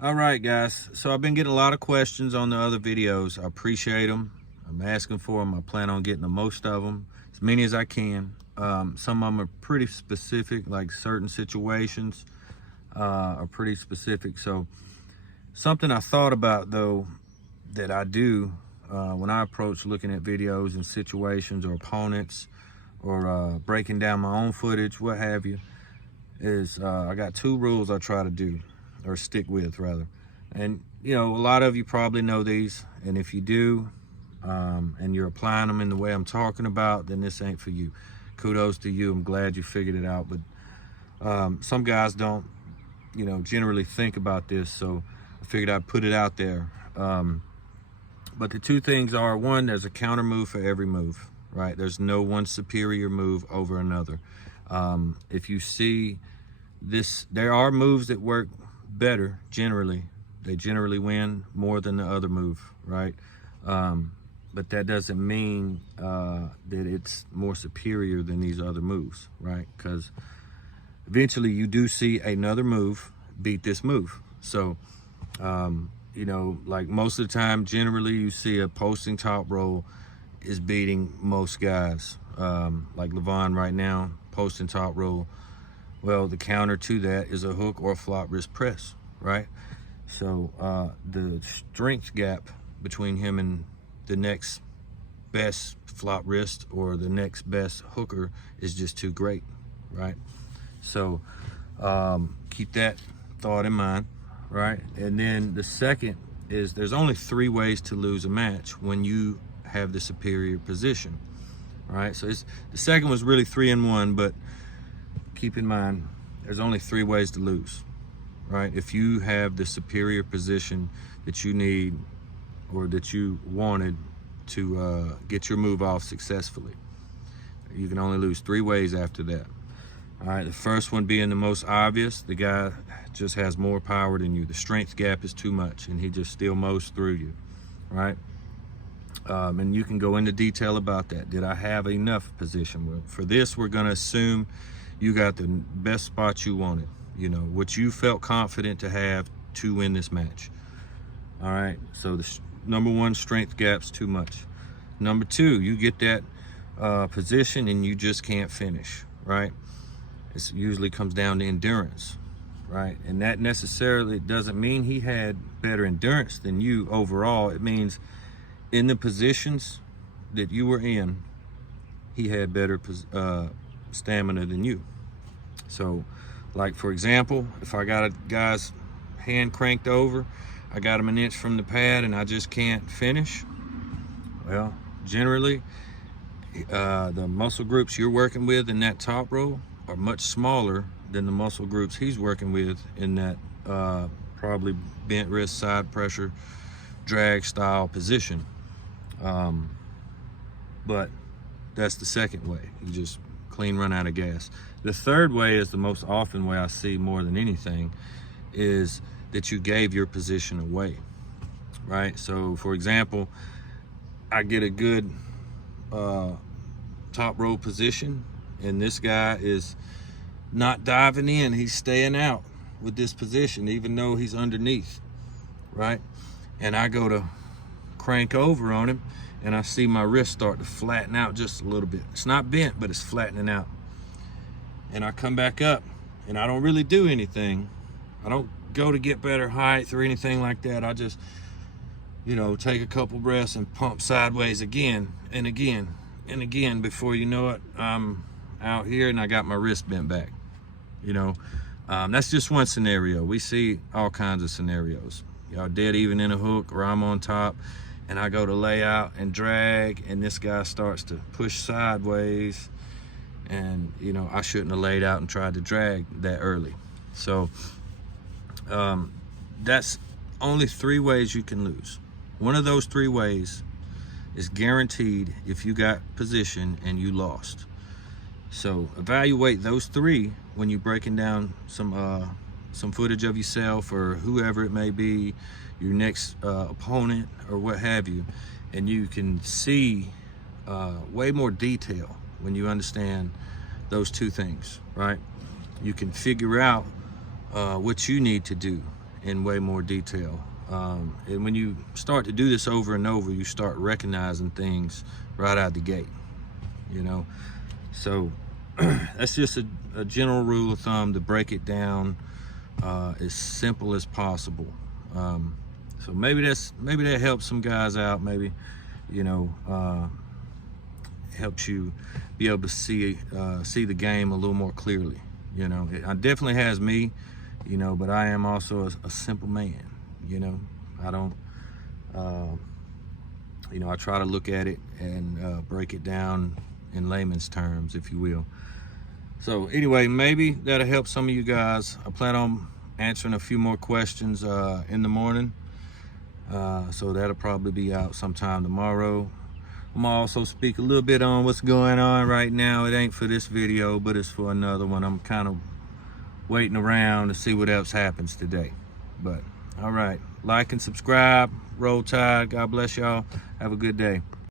All right, guys. So I've been getting a lot of questions on the other videos. I appreciate them. I'm asking for them. I plan on getting the most of them, as many as I can. Some of them are pretty specific, like certain situations are pretty specific. So something I thought about, though, that I do when I approach looking at videos and situations or opponents or breaking down my own footage, what have you, is I got two rules I try to do, or stick with rather. And you know, a lot of you probably know these, and if you do, and you're applying them in the way I'm talking about, then this ain't for you. Kudos to you. I'm glad you figured it out. But some guys don't, you know, generally think about this, so I figured I'd put it out there. But the two things are, one, there's a counter move for every move, right? There's no one superior move over another. If you see this, there are moves that work better generally. They generally win more than the other move, right? But that doesn't mean that it's more superior than these other moves, right? Because eventually you do see another move beat this move. So, you know, like most of the time, generally you see a posting top roll is beating most guys. Like Levon right now, posting top roll. Well, the counter to that is a hook or a flop wrist press, right? So the strength gap between him and the next best flop wrist or the next best hooker is just too great, right? So keep that thought in mind, right? And then the second is, there's only three ways to lose a match when you have the superior position, right? So the second was really 3 in 1, but keep in mind, there's only three ways to lose, right? If you have the superior position that you need or that you wanted to get your move off successfully, you can only lose three ways after that. All right, the first one being the most obvious, the guy just has more power than you. The strength gap is too much and he just still mows through you, right? And you can go into detail about that. Did I have enough position? Well, for this, we're gonna assume you got the best spot you wanted, you know, what you felt confident to have to win this match. All right, so the number one, strength gap's too much. Number two, you get that position and you just can't finish, right? It usually comes down to endurance, right? And that necessarily doesn't mean he had better endurance than you overall. It means in the positions that you were in, he had better stamina than you. So, like for example, if I got a guy's hand cranked over, I got him an inch from the pad and I just can't finish, well, generally the muscle groups you're working with in that top row are much smaller than the muscle groups he's working with in that probably bent wrist, side pressure, drag style position. But that's the second way. You just clean run out of gas. The third way is the most often way I see more than anything, is that you gave your position away, right? So for example, I get a good top row position and this guy is not diving in, he's staying out with this position even though he's underneath, right? And I go to crank over on him and I see my wrist start to flatten out just a little bit. It's not bent, but it's flattening out. And I come back up and I don't really do anything. I don't go to get better height or anything like that. I just, you know, take a couple breaths and pump sideways again and again and again. Before you know it, I'm out here and I got my wrist bent back. You know, that's just one scenario. We see all kinds of scenarios. Y'all dead even in a hook, or I'm on top and I go to lay out and drag and this guy starts to push sideways, and you know, I shouldn't have laid out and tried to drag that early. So that's only three ways you can lose. One of those three ways is guaranteed if you got position and you lost. So evaluate those three when you're breaking down some footage of yourself or whoever it may be, your next opponent or what have you, and you can see way more detail when you understand those two things, right? You can figure out what you need to do in way more detail. And when you start to do this over and over, you start recognizing things right out the gate, you know. So that's just a general rule of thumb to break it down as simple as possible. So maybe that helps some guys out. Maybe, you know, helps you be able to see the game a little more clearly. You know, it definitely has me, you know, but I am also a simple man. You know, I don't, you know, I try to look at it and break it down in layman's terms, if you will. So anyway, maybe that'll help some of you guys. I plan on answering a few more questions in the morning. So that'll probably be out sometime tomorrow. I'm gonna also speak a little bit on what's going on right now. It ain't for this video, but it's for another one. I'm kind of waiting around to see what else happens today. But all right, like and subscribe. Roll Tide. God bless y'all. Have a good day.